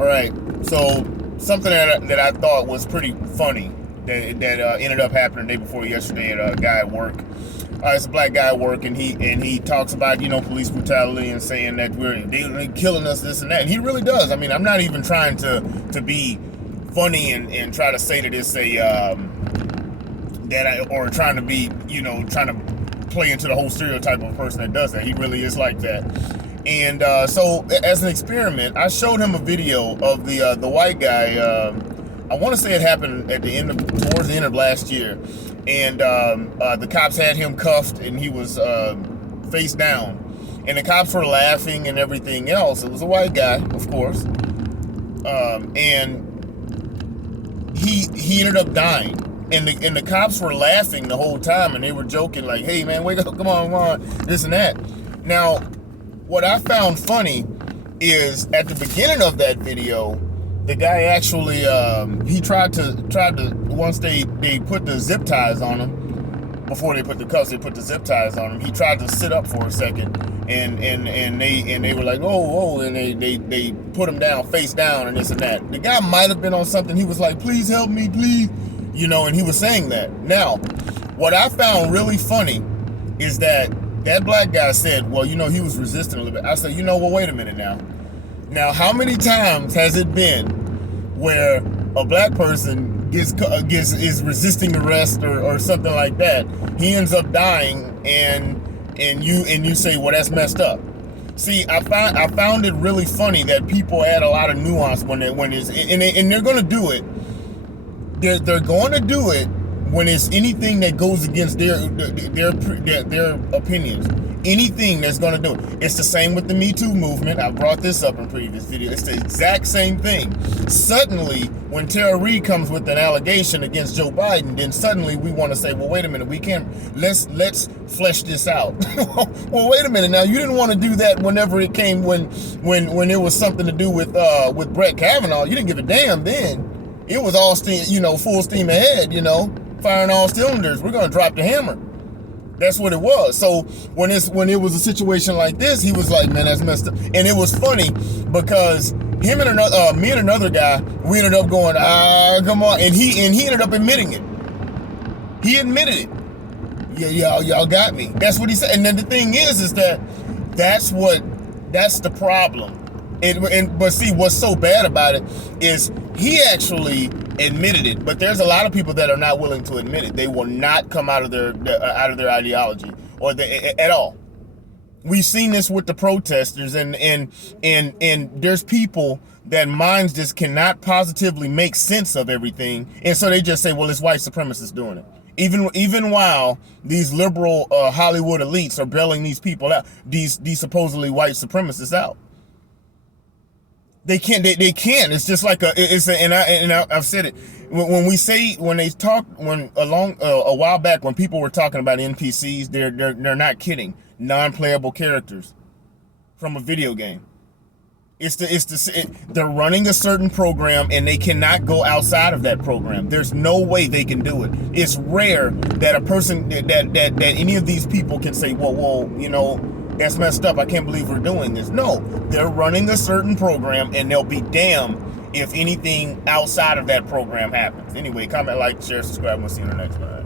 All right, so something that I thought was pretty funny that ended up happening the day before yesterday at a guy at work. It's a black guy at work, and he talks about police brutality and saying that they're killing us, this and that. And he really does. I mean, I'm not even trying to be funny and try to say that it's or trying to be trying to play into the whole stereotype of a person that does that. He really is like that. And so as an experiment, I showed him a video of the white guy. I want to say it happened towards the end of last year, and the cops had him cuffed, and he was face down, and the cops were laughing and everything else. It was a white guy, of course, and he ended up dying. And the cops were laughing the whole time, and they were joking like, "Hey man, wake up, come on, this and that." Now, what I found funny is at the beginning of that video, the guy actually he tried to once they put the zip ties on him, before they put the cuffs, they put the zip ties on him. He tried to sit up for a second, and they were like, oh, and they put him down, face down, and this and that. The guy might have been on something. He was like, "Please help me, please," and he was saying that. Now, what I found really funny is that black guy said, well, he was resisting a little bit. I said, well, wait a minute now. Now, how many times has it been where a black person is resisting arrest or something like that? He ends up dying, and you say, well, that's messed up. See, I found it really funny that people add a lot of nuance when it's and they're going to do it. They're going to do it when it's anything that goes against their opinions. Anything that's going to do it. It's the same with the Me Too movement. I brought this up in previous video. It's the exact same thing. Suddenly, when Tara Reid comes with an allegation against Joe Biden, then suddenly we want to say, well, wait a minute, we can't, let's flesh this out. Well, wait a minute now. You didn't want to do that whenever it came when it was something to do with Brett Kavanaugh. You didn't give a damn then. It was all steam, full steam ahead, firing all cylinders. We're gonna drop the hammer. That's what it was. So when it was a situation like this, he was like, man, that's messed up. And it was funny because me and another guy, we ended up going, come on, and he ended up admitting it. He admitted it. Yeah, y'all got me. That's what he said. And then the thing is that that's the problem. But see, what's so bad about it is he actually admitted it, but there's a lot of people that are not willing to admit it. They will not come out of their ideology at all. We've seen this with the protesters, and there's people that minds just cannot positively make sense of everything, and so they just say, well, it's white supremacists doing it. Even while these liberal Hollywood elites are bailing these people out, these supposedly white supremacists out. They can't. They can't. It's just like I've said it a while back when people were talking about NPCs. They're not kidding. Non-playable characters from a video game. They're running a certain program and they cannot go outside of that program. There's no way they can do it. It's rare that a person that any of these people can say, well, that's messed up. I can't believe we're doing this. No, they're running a certain program, and they'll be damned if anything outside of that program happens. Anyway, comment, like, share, subscribe. We'll see you in the next one.